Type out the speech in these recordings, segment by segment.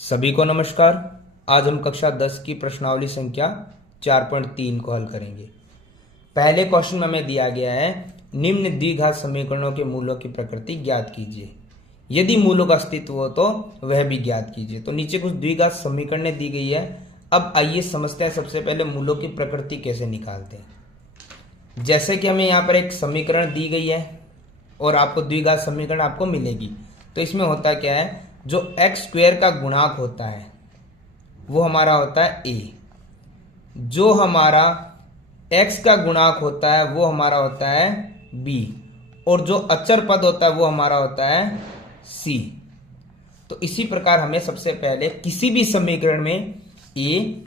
सभी को नमस्कार। आज हम कक्षा 10 की प्रश्नावली संख्या 4.3 को हल करेंगे। पहले क्वेश्चन में हमें दिया गया है निम्न द्विघात समीकरणों के मूलों की प्रकृति ज्ञात कीजिए। यदि मूलों का अस्तित्व हो तो वह भी ज्ञात कीजिए। तो नीचे कुछ द्विघात समीकरणें दी गई है। अब आइए समझते हैं सबसे पहले मूलों की प्रकृति कैसे निकालते हैं। जैसे कि हमें यहाँ पर एक समीकरण दी गई है और आपको द्विघात समीकरण आपको मिलेगी। तो इसमें होता क्या है, जो एक्स स्क्वायर का गुणांक होता है वो हमारा होता है ए, जो हमारा एक्स का गुणांक होता है वो हमारा होता है बी, और जो अचर पद होता है वो हमारा होता है सी। तो इसी प्रकार हमें सबसे पहले किसी भी समीकरण में ए,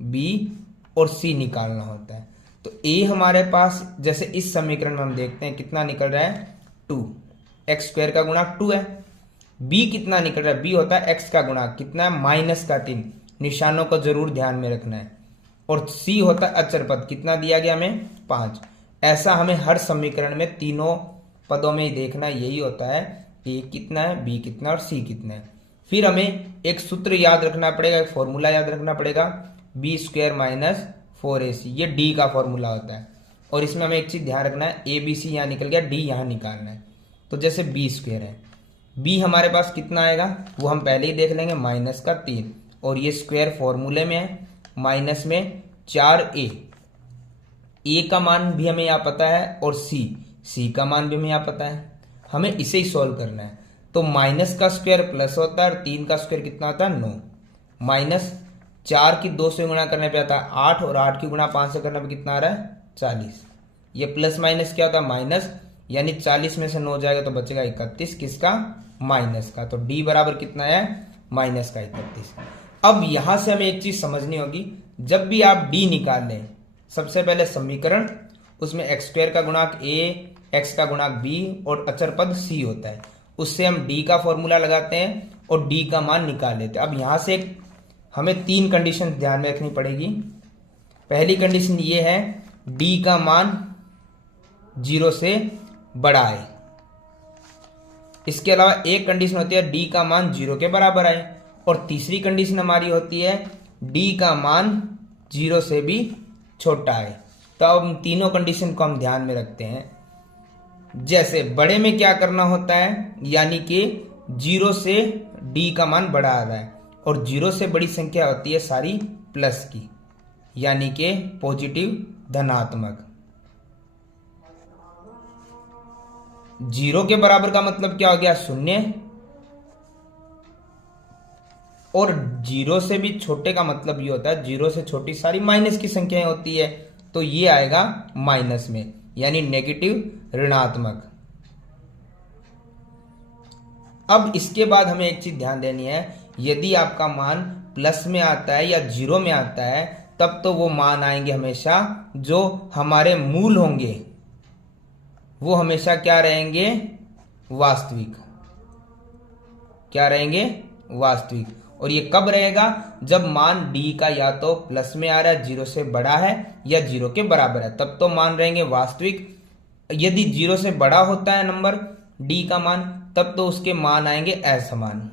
बी और सी निकालना होता है। तो ए हमारे पास जैसे इस समीकरण में हम देखते हैं कितना निकल रहा है 2, एक्स स्क्वायर का गुणांक 2 है। बी कितना निकल रहा है, बी होता है एक्स का गुणांक कितना है -3, निशानों को जरूर ध्यान में रखना है। और सी होता है अचर पद, कितना दिया गया हमें 5। ऐसा हमें हर समीकरण में तीनों पदों में ही देखना, यही होता है ए कितना है, बी कितना और सी कितना है। फिर हमें एक सूत्र याद रखना पड़ेगा, एक फॉर्मूला याद रखना पड़ेगा, बी स्क्वायर -4ac, ये डी का फॉर्मूला होता है। और इसमें हमें एक चीज ध्यान रखना है, ए बी सी यहाँ निकल गया, डी यहाँ निकालना है। तो जैसे बी स्क्वायर है, बी हमारे पास कितना आएगा वो हम पहले ही देख लेंगे -3, और ये स्क्वायर फॉर्मूले में है, माइनस में 4a, ए का मान भी हमें यहाँ पता है और सी का मान भी हमें यहाँ पता है। हमें इसे ही सॉल्व करना है। तो माइनस का स्क्वायर प्लस होता है और 3 का स्क्वायर कितना होता है 9, -4 की 2 से गुणा करने पे आता है 8, और 8 की गुणा 5 से करने पे कितना आ रहा है 40। ये प्लस माइनस क्या होता है माइनस, यानी 40 में से 9 जाएगा तो बचेगा 31, किसका माइनस का। तो डी बराबर कितना है -31। अब यहां से हमें एक चीज समझनी होगी, जब भी आप डी निकाल लें सबसे पहले समीकरण, उसमें एक्स स्क्वायर का गुणांक ए, एक्स का गुणांक बी और अचर पद सी होता है, उससे हम डी का फॉर्मूला लगाते हैं और डी का मान निकाल लेते हैं। अब यहां से हमें 3 कंडीशन ध्यान में रखनी पड़ेगी। पहली कंडीशन ये है डी का मान 0 से बड़ा है। इसके अलावा एक कंडीशन होती है डी का मान 0 के बराबर आए, और तीसरी कंडीशन हमारी होती है डी का मान 0 से भी छोटा है। तो अब तीनों कंडीशन को हम ध्यान में रखते हैं। जैसे बड़े में क्या करना होता है, यानी कि 0 से डी का मान बड़ा आ रहा है, और 0 से बड़ी संख्या होती है सारी प्लस की, यानी कि पॉजिटिव धनात्मक। 0 के बराबर का मतलब क्या हो गया 0, और 0 से भी छोटे का मतलब ये होता है 0 से छोटी सारी माइनस की संख्याएं होती है, तो ये आएगा माइनस में, यानी नेगेटिव ऋणात्मक। अब इसके बाद हमें एक चीज ध्यान देनी है, यदि आपका मान प्लस में आता है या 0 में आता है तब तो वो मान आएंगे हमेशा जो हमारे मूल होंगे वो हमेशा क्या रहेंगे, वास्तविक। क्या रहेंगे, वास्तविक। और ये कब रहेगा, जब मान डी का या तो प्लस में आ रहा है 0 से बड़ा है या 0 के बराबर है, तब तो मान रहेंगे वास्तविक। यदि 0 से बड़ा होता है नंबर डी का मान, तब तो उसके मान आएंगे असमान।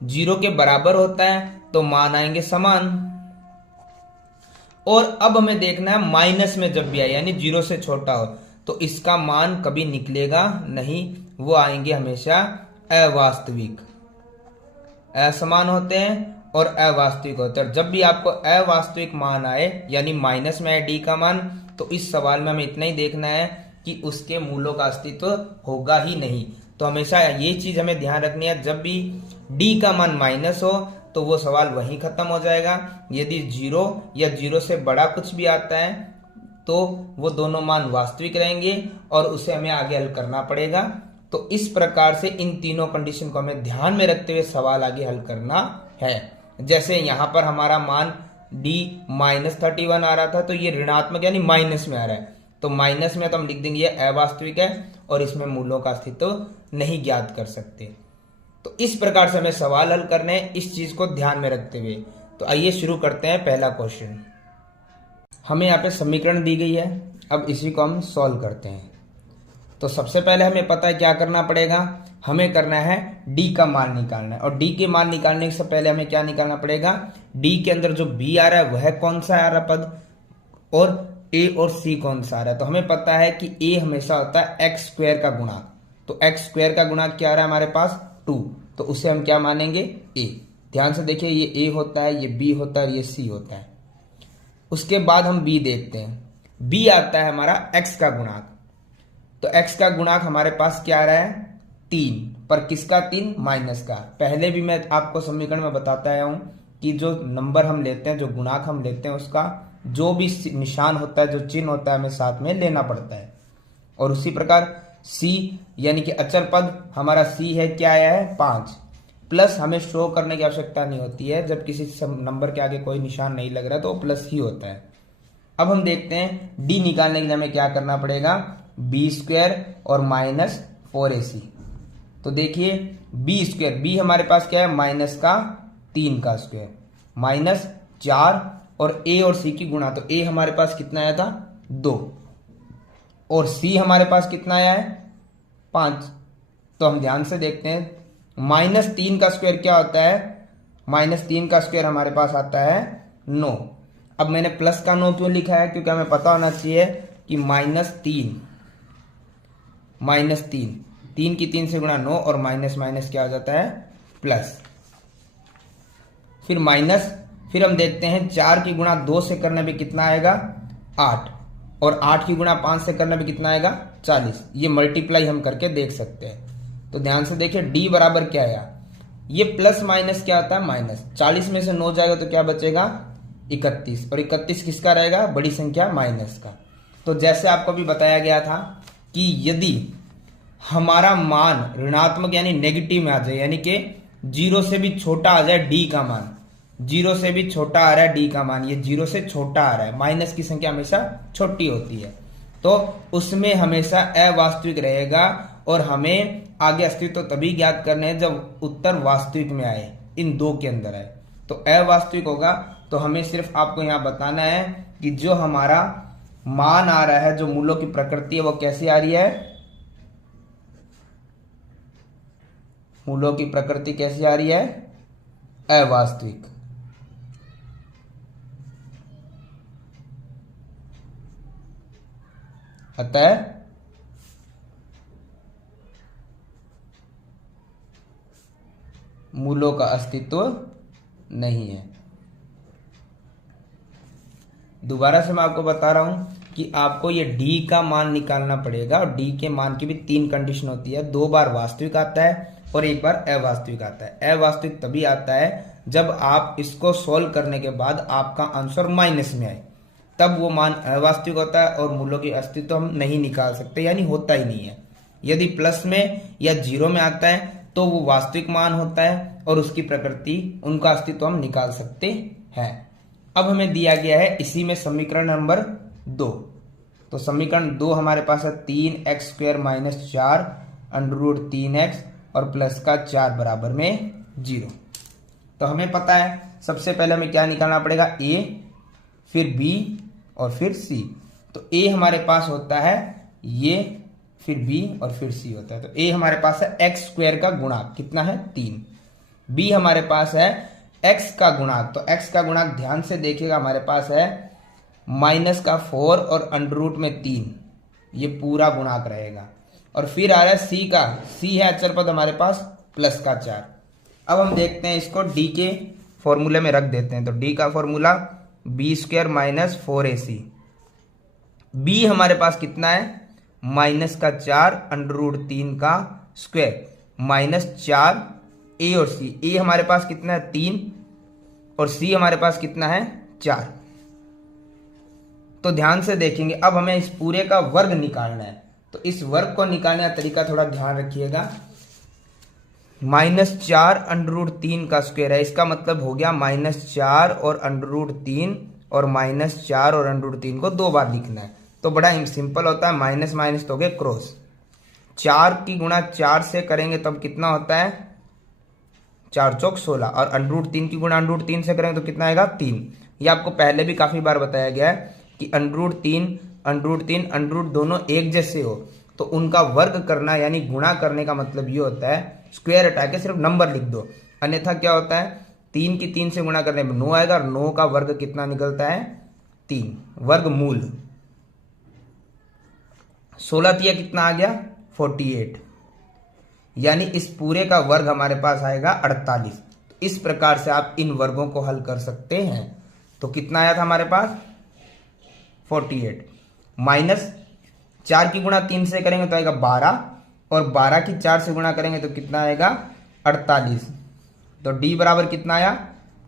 0 के बराबर होता है तो मान आएंगे समान। और अब हमें देखना है माइनस में जब भी आए, यानी 0 से छोटा हो, तो इसका मान कभी निकलेगा नहीं, वो आएंगे हमेशा अवास्तविक। असमान होते हैं और अवास्तविक होते हैं। जब भी आपको अवास्तविक मान आए, यानी माइनस में आए डी का मान, तो इस सवाल में हमें इतना ही देखना है कि उसके मूलों का अस्तित्व होगा ही नहीं। तो हमेशा ये चीज हमें ध्यान रखनी है, जब भी डी का मान माइनस हो तो वो सवाल वहीं खत्म हो जाएगा। यदि 0 या 0 से बड़ा कुछ भी आता है तो वो दोनों मान वास्तविक रहेंगे और उसे हमें आगे हल करना पड़ेगा। तो इस प्रकार से इन तीनों कंडीशन को हमें ध्यान में रखते हुए सवाल आगे हल करना है। जैसे यहां पर हमारा मान d -31 आ रहा था, तो ये ऋणात्मक यानी माइनस में आ रहा है, तो माइनस में तो हम लिख देंगे ये अवास्तविक है और इसमें मूलों का अस्तित्व नहीं ज्ञात कर सकते। तो इस प्रकार से हमें सवाल हल करने हैं इस चीज को ध्यान में रखते हुए। तो आइए शुरू करते हैं पहला क्वेश्चन। हमें यहाँ पे समीकरण दी गई है, अब इसी को हम सॉल्व करते हैं। तो सबसे पहले हमें पता है क्या करना पड़ेगा, हमें करना है डी का मान निकालना है। और डी के मान निकालने से पहले हमें क्या निकालना पड़ेगा, डी के अंदर जो बी आ रहा है वह कौन सा आ रहा पद, और ए और सी कौन सा आ रहा है। तो हमें पता है कि ए हमेशा होता है एक्स स्क्वायर का गुणाक, तो एक्स स्क्वायर का गुणाक क्या आ रहा है हमारे पास 2, तो उसे हम क्या मानेंगे ए। ध्यान से देखिए, ये ए होता है, ये बी होता है, ये सी होता है। उसके बाद हम बी देखते हैं, बी आता है हमारा एक्स का गुणाक, तो एक्स का गुणाक हमारे पास क्या आ रहा है 3, पर किसका 3, माइनस का। पहले भी मैं आपको समीकरण में बताता आया हूं कि जो नंबर हम लेते हैं, जो गुणाक हम लेते हैं, उसका जो भी निशान होता है, जो चिन्ह होता है, हमें साथ में लेना पड़ता है। और उसी प्रकार सी यानी कि अचर पद हमारा सी है, क्या आया है 5, प्लस हमें शो करने की आवश्यकता नहीं होती है, जब किसी नंबर के आगे कोई निशान नहीं लग रहा है तो प्लस ही होता है। अब हम देखते हैं डी निकालने के लिए हमें क्या करना पड़ेगा, बी स्क्वायर और माइनस 4ac। तो देखिए बी स्क्वायर, बी हमारे पास क्या है माइनस का 3 का स्क्वायर, माइनस 4 और ए और सी की गुणा, तो ए हमारे पास कितना आया था 2 और सी हमारे पास कितना आया है 5। तो हम ध्यान से देखते हैं, -3 का स्क्वायर क्या होता है, -3 का स्क्वायर हमारे पास आता है 9। अब मैंने प्लस का 9 क्यों लिखा है, क्योंकि हमें पता होना चाहिए कि -3 3 की 3 से गुणा 9 और माइनस माइनस क्या हो जाता है प्लस, फिर माइनस, फिर हम देखते हैं 4 की गुणा 2 से करने पे कितना आएगा 8, और 8 की गुणा 5 से करने पे कितना आएगा 40। ये मल्टीप्लाई हम करके देख सकते हैं। तो ध्यान से देखिए डी बराबर क्या आया, ये प्लस माइनस क्या आता है माइनस, 40 में से 9 जाएगा तो क्या बचेगा 31, और 31 किसका रहेगा, बड़ी संख्या माइनस का। तो जैसे आपको भी बताया गया था कि यदि हमारा मान ऋणात्मक यानी नेगेटिव में आ जाए, यानी कि 0 से भी छोटा आ जाए डी का मान, 0 से भी छोटा आ रहा है डी का मान, ये 0 से छोटा आ रहा है, माइनस की संख्या हमेशा छोटी होती है, तो उसमें हमेशा अवास्तविक रहेगा। और हमें आगे अस्तित्व तभी ज्ञात करने हैं जब उत्तर वास्तविक में आए, इन दो के अंदर आए। तो अवास्तविक होगा, तो हमें सिर्फ आपको यहां बताना है कि जो हमारा मान आ रहा है, जो मूलों की प्रकृति है, वो कैसी आ रही है, मूलों की प्रकृति कैसी आ रही है, अवास्तविक। अतः मूलों का अस्तित्व नहीं है। दोबारा से मैं आपको बता रहा हूं कि आपको ये डी का मान निकालना पड़ेगा, और डी के मान की भी 3 कंडीशन होती है, 2 बार वास्तविक आता है और 1 बार अवास्तविक आता है। अवास्तविक तभी आता है जब आप इसको सोल्व करने के बाद आपका आंसर माइनस में आए, तब वो मान अवास्तविक होता है और मूलों की अस्तित्व हम नहीं निकाल सकते, यानी होता ही नहीं है। यदि प्लस में या 0 में आता है तो वो वास्तविक मान होता है और उसकी प्रकृति, उनका अस्तित्व हम निकाल सकते हैं। अब हमें दिया गया है इसी में समीकरण नंबर 2। तो समीकरण 2 हमारे पास है 3x² - 4 √3x और प्लस का 4 बराबर में 0। तो हमें पता है सबसे पहले हमें क्या निकालना पड़ेगा, a, फिर b और फिर c। तो a हमारे पास होता है ये, फिर b और फिर c होता है। तो a हमारे पास है x² का गुणाक, कितना है 3। b हमारे पास है x का गुणाक, तो x का गुणाक ध्यान से देखिएगा हमारे पास है -4 और √3, ये पूरा गुणाक रहेगा। और फिर आ रहा है c का, c है अचर पद हमारे पास प्लस का 4। अब हम देखते हैं इसको d के फॉर्मूले में रख देते हैं। तो d का फॉर्मूला b² - 4ac, b हमारे पास कितना है -4 √3 का स्क्वायर -4 a और c, a हमारे पास कितना है 3 और c हमारे पास कितना है 4। तो ध्यान से देखेंगे, अब हमें इस पूरे का वर्ग निकालना है। तो इस वर्ग को निकालने का तरीका थोड़ा ध्यान रखिएगा। -4 √3 का स्क्वायर है, इसका मतलब हो गया -4 और √3 और -4 और √3 को 2 बार लिखना है। तो बड़ा ही सिंपल होता है, माइनस माइनस तो हो गए क्रॉस। 4 की गुणा 4 से करेंगे तब कितना होता है 4 चौक 16, और √3 की गुणा √3 से करेंगे तो कितना आएगा 3। ये आपको पहले भी काफी बार बताया गया है कि √3 √3 √ दोनों एक जैसे हो तो उनका वर्ग करना यानी गुणा करने का मतलब ये होता है, स्क्वायर हटा के सिर्फ नंबर लिख दो। अन्यथा क्या होता है, 3 की 3 से गुणा करने में 9 आएगा और 9 का वर्ग कितना निकलता है, 3 वर्गमूल। 16 तिया कितना आ गया, 48, यानी इस पूरे का वर्ग हमारे पास आएगा 48। इस प्रकार से आप इन वर्गों को हल कर सकते हैं। तो कितना आया था हमारे पास, 48 माइनस 4 की गुणा 3 से करेंगे तो आएगा 12, और 12 की 4 से गुणा करेंगे तो कितना आएगा, 48। तो d बराबर कितना आया,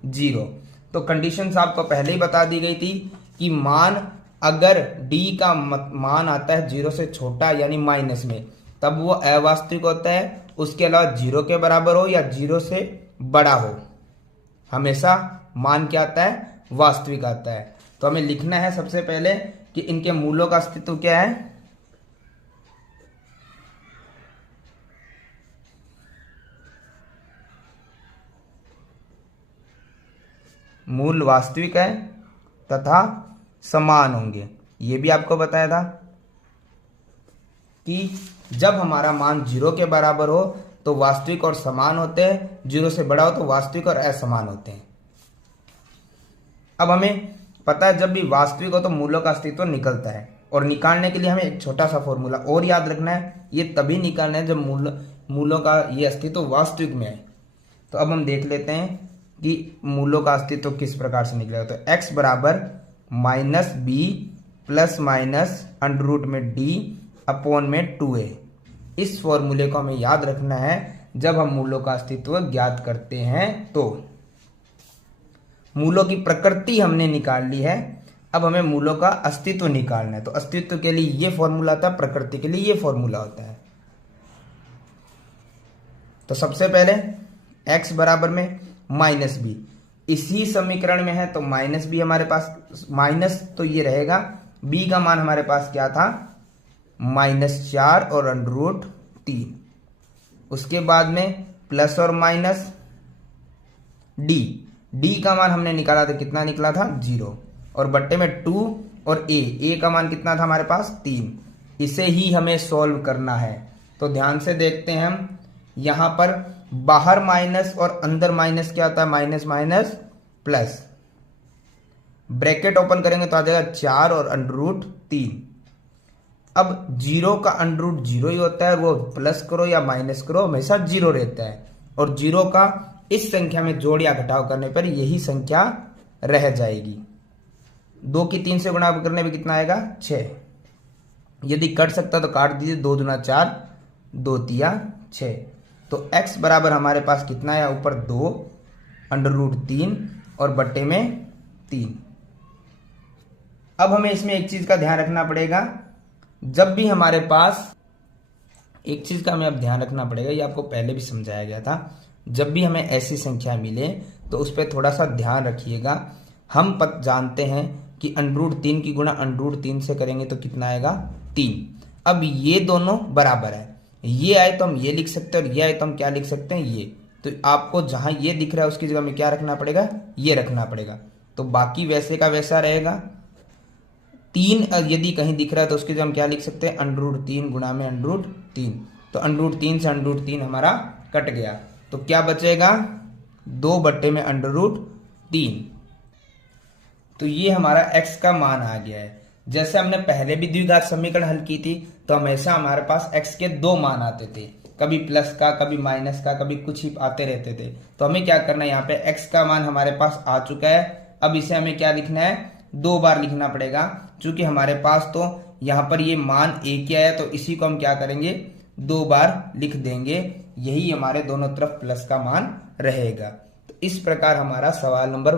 0। तो कंडीशन आपको पहले ही बता दी गई थी कि मान अगर d का मान आता है 0 से छोटा यानी माइनस में, तब वो अवास्तविक होता है। उसके अलावा 0 के बराबर हो या 0 से बड़ा हो, हमेशा मान क्या आता है, वास्तविक आता है। तो हमें लिखना है सबसे पहले कि इनके मूलों का अस्तित्व क्या है। मूल वास्तविक है तथा समान होंगे। ये भी आपको बताया था कि जब हमारा मान 0 के बराबर हो तो वास्तविक और समान होते हैं, 0 से बड़ा हो तो वास्तविक और असमान होते हैं। अब हमें पता है जब भी वास्तविक हो तो मूलों का अस्तित्व निकलता है, और निकालने के लिए हमें एक छोटा सा फॉर्मूला और याद रखना है, ये तभी निकालना है जब मूलों का ये अस्तित्व वास्तविक में है। तो अब हम देख लेते हैं कि मूलों का अस्तित्व किस प्रकार से निकलेगा। तो x बराबर minus B plus minus under root में डी अपॉन में 2a। इस फॉर्मूले को हमें याद रखना है जब हम मूलों का अस्तित्व ज्ञात करते हैं। तो मूलों की प्रकृति हमने निकाल ली है, अब हमें मूलों का अस्तित्व निकालना है। तो अस्तित्व के लिए ये फॉर्मूला था, प्रकृति के लिए ये फॉर्मूला होता है। तो सबसे पहले x बराबर में माइनस बी, इसी समीकरण में है तो माइनस बी हमारे पास, माइनस तो ये रहेगा, b का मान हमारे पास क्या था, -4 और अंडर रूट 3। उसके बाद में प्लस और माइनस डी का मान हमने निकाला था, कितना निकला था, 0, और बट्टे में 2 और a का मान कितना था हमारे पास, 3। इसे ही हमें सॉल्व करना है। तो ध्यान से देखते हैं हम, यहां पर बाहर माइनस और अंदर माइनस क्या होता है, minus minus plus, bracket open करेंगे तो आ जाएगा 4 और अंडर रूट 3। अब 0 का अंडर रूट 0 ही होता है, वो प्लस करो या माइनस करो हमेशा 0 रहता है, और 0 का इस संख्या में जोड़ या घटाव करने पर यही संख्या रह जाएगी। 2 की 3 से गुणा करने में कितना आएगा, 6। यदि कट सकता तो काट दीजिए, 2 दूना 4, 2 तिया 6। तो x बराबर हमारे पास कितना है, ऊपर 2 अंडर रूट 3 और बट्टे में 3। अब हमें इसमें एक चीज का ध्यान रखना पड़ेगा, जब भी हमारे पास एक चीज का हमें अब ध्यान रखना पड़ेगा, ये आपको पहले भी समझाया गया था, जब भी हमें ऐसी संख्या मिले तो उस पर थोड़ा सा ध्यान रखिएगा। हम जानते हैं कि अंडर रूट 3 की गुणा अंडर रूट 3 से करेंगे तो कितना आएगा, 3। अब ये दोनों बराबर है, ये आए तो हम ये लिख सकते हैं और ये आए तो हम क्या लिख सकते हैं, ये। तो आपको जहां ये दिख रहा है उसकी जगह में क्या रखना पड़ेगा, ये रखना पड़ेगा। तो बाकी वैसे का वैसा रहेगा। 3 यदि कहीं दिख रहा है तो उसकी जगह हम क्या लिख सकते हैं, अंडर रूट 3 गुणा में अंडर रूट 3। तो अंडर रूट 3 से अंडर रूट 3 हमारा कट गया, तो क्या बचेगा, 2 बट्टे में अंडर रूट 3। तो ये हमारा x का मान आ गया है। जैसे हमने पहले भी द्विघात समीकरण हल की थी तो हमेशा हमारे पास x के 2 मान आते थे, कभी प्लस का, कभी माइनस का, कभी कुछ ही आते रहते थे। तो हमें क्या करना है, यहाँ पे x का मान हमारे पास आ चुका है, अब इसे हमें क्या लिखना है, 2 बार लिखना पड़ेगा। चूंकि हमारे पास तो यहाँ पर ये मान एक ही आया तो इसी को हम क्या करेंगे, 2 बार लिख देंगे, यही हमारे दोनों तरफ प्लस का मान रहेगा। तो इस प्रकार हमारा सवाल नंबर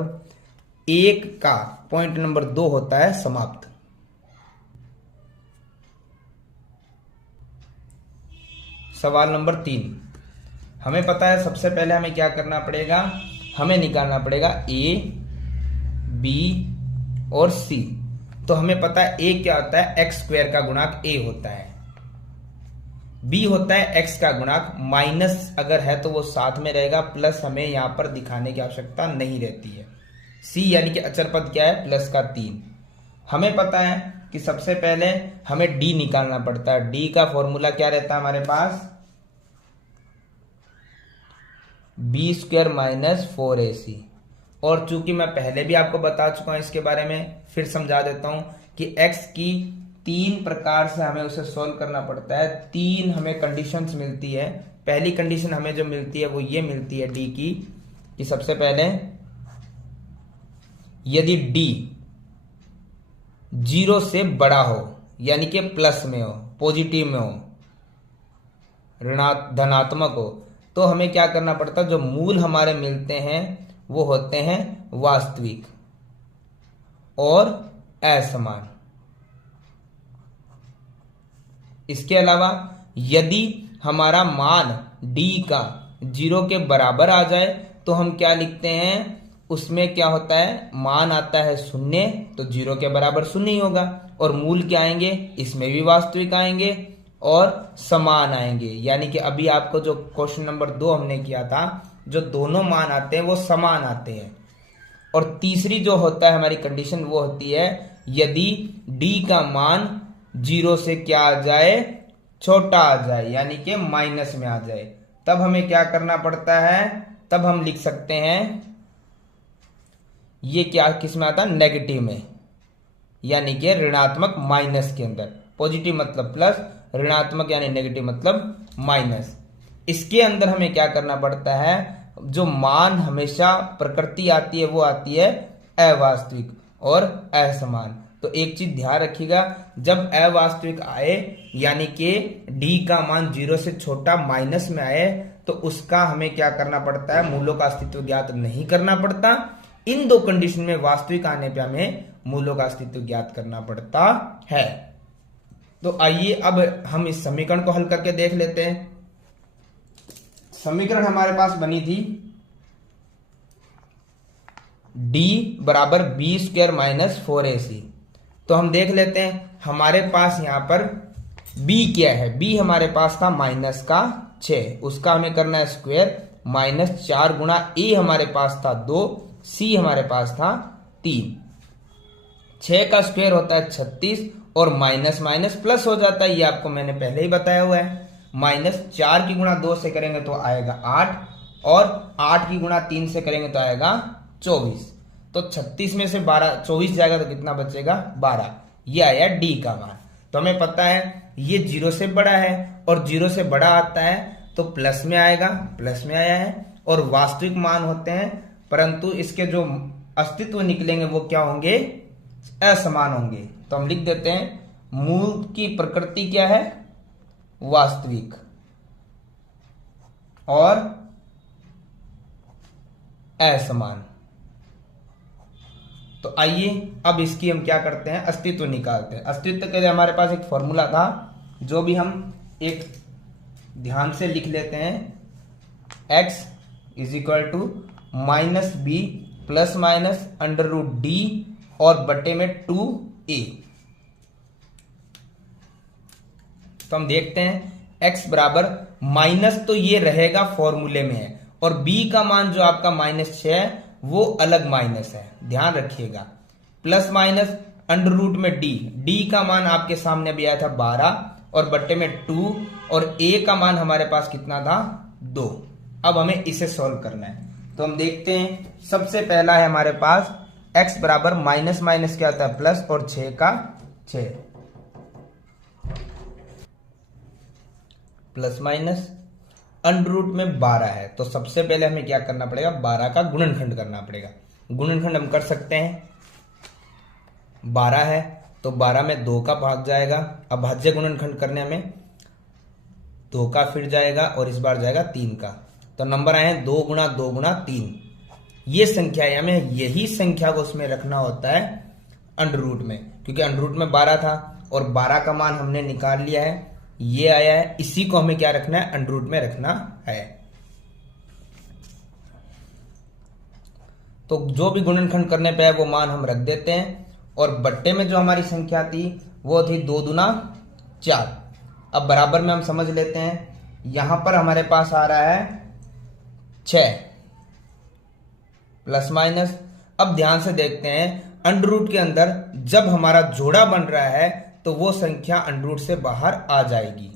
1 का पॉइंट नंबर 2 होता है समाप्त। सवाल नंबर 3, हमें पता है सबसे पहले हमें क्या करना पड़ेगा, हमें निकालना पड़ेगा a, b और c। तो हमें पता है a क्या होता है, x स्क्वायर का गुणांक a होता है, b होता है x का गुणांक, माइनस अगर है तो वो साथ में रहेगा, प्लस हमें यहां पर दिखाने की आवश्यकता नहीं रहती है। c यानी कि अचर पद क्या है, प्लस का 3। हमें पता है कि सबसे पहले हमें d निकालना पड़ता है। d का फॉर्मूला क्या रहता है हमारे पास, b² माइनस 4ac। और चूंकि मैं पहले भी आपको बता चुका हूं इसके बारे में, फिर समझा देता हूं कि x की 3 प्रकार से हमें उसे सॉल्व करना पड़ता है। 3 हमें कंडीशंस मिलती है। पहली कंडीशन हमें जो मिलती है वो ये मिलती है d की, कि सबसे पहले यदि d 0 से बड़ा हो, यानी कि प्लस में हो, पॉजिटिव में हो, धनात्मक हो, तो हमें क्या करना पड़ता है, जो मूल हमारे मिलते हैं वो होते हैं वास्तविक और असमान। इसके अलावा यदि हमारा मान d का 0 के बराबर आ जाए तो हम क्या लिखते हैं, उसमें क्या होता है, मान आता है 0, तो 0 के बराबर 0 ही होगा। और मूल क्या आएंगे, इसमें भी वास्तविक आएंगे और समान आएंगे। यानी कि अभी आपको जो क्वेश्चन नंबर 2 हमने किया था, जो दोनों मान आते हैं वो समान आते हैं। और तीसरी जो होता है हमारी कंडीशन वो होती है यदि d का मान 0 से क्या आ जाए, छोटा आ जाए, यानी कि माइनस में आ जाए। तब हमें क्या करना पड़ता है, तब हम लिख सकते हैं, ये क्या किस में आता है, नेगेटिव में, यानी कि ऋणात्मक माइनस के अंदर। पॉजिटिव मतलब प्लस, ऋणात्मक यानी नेगेटिव मतलब माइनस। इसके अंदर हमें क्या करना पड़ता है, जो मान हमेशा प्रकृति आती है वो आती है अवास्तविक और असमान। तो एक चीज ध्यान रखिएगा, जब अवास्तविक आए यानी कि d का मान 0 से छोटा माइनस में आए, तो उसका हमें क्या करना पड़ता है, मूलों का अस्तित्व ज्ञात नहीं करना पड़ता। इन 2 कंडीशन में वास्तविक आने पे हमें मूलों का अस्तित्व ज्ञात करना पड़ता है। तो आइए अब हम इस समीकरण को हल करके देख लेते हैं। समीकरण हमारे पास बनी थी d बराबर b² माइनस 4ac। तो हम देख लेते हैं हमारे पास यहां पर b क्या है, b हमारे पास था माइनस का 6, उसका हमें करना है स्क्वायर, माइनस 4 गुणा a हमारे पास था 2, c हमारे पास था 3। 6 का स्क्वायर होता है 36 और माइनस माइनस प्लस हो जाता है, ये आपको मैंने पहले ही बताया हुआ है। माइनस 4 की गुणा 2 से करेंगे तो आएगा 8 और 8 की गुणा 3 से करेंगे तो आएगा 24। तो 36 में से 24 जाएगा तो कितना बचेगा, 12। ये आया d का मान। तो हमें पता है ये 0 से बड़ा है और 0 से बड़ा आता है तो प्लस में आएगा, प्लस में आया है। और वास्तविक मान होते हैं, परंतु इसके जो अस्तित्व निकलेंगे वो क्या होंगे, असमान होंगे। तो हम लिख देते हैं मूल की प्रकृति क्या है, वास्तविक और असमान। तो आइए अब इसकी हम क्या करते हैं, अस्तित्व निकालते हैं। अस्तित्व के लिए हमारे पास एक फॉर्मूला था, जो भी हम एक ध्यान से लिख लेते हैं, x is equal to minus B plus minus under root D और बटे में 2a। तो हम देखते हैं x बराबर माइनस, तो ये रहेगा फॉर्मूले में है, और b का मान जो आपका माइनस 6 है वो अलग माइनस है, ध्यान रखिएगा। प्लस माइनस अंडर रूट में d का मान आपके सामने भी आया था 12 और बट्टे में 2, और a का मान हमारे पास कितना था, 2। अब हमें इसे सॉल्व करना है। तो हम देखते हैं, सबसे पहला है हमारे पास x बराबर माइनस माइनस क्या आता है प्लस, और 6 का 6 प्लस माइनस अंडर रूट में 12 है। तो सबसे पहले हमें क्या करना पड़ेगा, 12 का गुणनखंड करना पड़ेगा। गुणनखंड हम कर सकते हैं, 12 है तो 12 में 2 का भाग जाएगा। अब भाज्य गुणनखंड करने में 2 का फिर जाएगा और इस बार जाएगा 3 का। तो नंबर आए हैं 2 गुणा 2 गुणा 3। ये संख्या है, हमें यही संख्या को उसमें रखना होता है अंडर रूट में, क्योंकि अंडर रूट में 12 था और 12 का मान हमने निकाल लिया है, ये आया है। इसी को हमें क्या रखना है, अंडर रूट में रखना है। तो जो भी गुणनखंड करने पे है वो मान हम रख देते हैं, और बट्टे में जो हमारी संख्या थी वो थी 2 दूना 4। अब बराबर में हम समझ लेते हैं, यहां पर हमारे पास आ रहा है 6 प्लस माइनस। अब ध्यान से देखते हैं, अंडर रूट के अंदर जब हमारा जोड़ा बन रहा है तो वो संख्या अंडर रूट से बाहर आ जाएगी।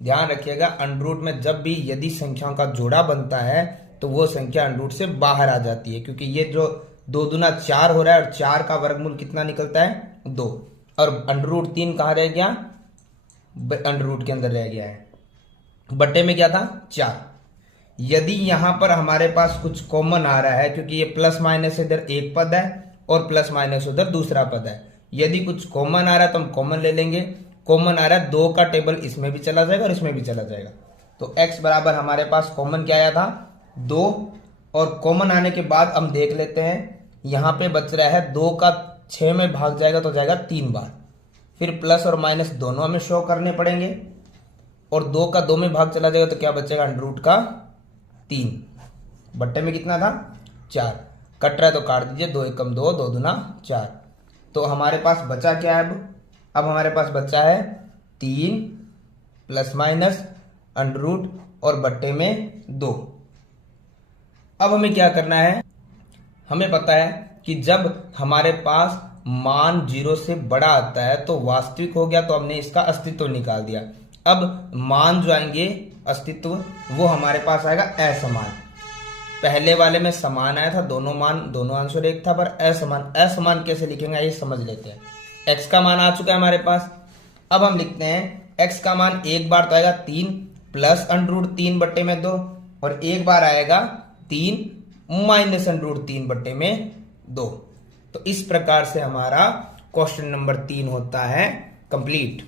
ध्यान रखिएगा, अंडर रूट में जब भी यदि संख्याओं का जोड़ा बनता है तो वो संख्या अंडर रूट से बाहर आ जाती है, क्योंकि ये जो 2 दूना 4 हो रहा है और 4 का वर्गमूल कितना निकलता है 2, और अंडर रूट 3 कहाँ रह गया, अंडर रूट के अंदर रह गया है, बट्टे में क्या था 4। यदि यहां पर हमारे पास कुछ कॉमन आ रहा है, क्योंकि ये प्लस माइनस इधर एक पद है और प्लस माइनस उधर दूसरा पद है, यदि कुछ कॉमन आ रहा है तो हम कॉमन ले लेंगे। कॉमन आ रहा है 2 का टेबल इसमें भी चला जाएगा और इसमें भी चला जाएगा, तो x बराबर हमारे पास कॉमन क्या आया था 2, और कॉमन आने के बाद हम देख लेते हैं यहां पे बच रहा है 2 का 6 में भाग जाएगा तो जाएगा 3 बार, फिर प्लस और माइनस दोनों हमें शो करने पड़ेंगे, और 2 का 2 में भाग चला जाएगा तो क्या बचेगा अंडर रूट का 3, बट्टे में कितना था 4, कट रहा है तो काट दीजिए, 2 एकम 2, 2 दूना 4। तो हमारे पास बचा क्या है, अब हमारे पास बचा है 3 प्लस माइनस अंडर रूट और बट्टे में 2। अब हमें क्या करना है, हमें पता है कि जब हमारे पास मान 0 से बड़ा आता है तो वास्तविक हो गया, तो हमने इसका अस्तित्व निकाल दिया। अब मान जो आएंगे अस्तित्व वो हमारे पास आएगा असमान। पहले वाले में समान आया था, दोनों मान दोनों आंसर एक था, पर असमान, असमान कैसे लिखेंगे ये समझ लेते हैं। x का मान आ चुका है हमारे पास, अब हम लिखते हैं x का मान एक बार तो आएगा 3 प्लस अंडर रूट 3 बट्टे में 2, और एक बार आएगा 3 माइनस अंडर रूट 3 बट्टे में 2। तो इस प्रकार से हमारा क्वेश्चन नंबर 3 होता है कंप्लीट।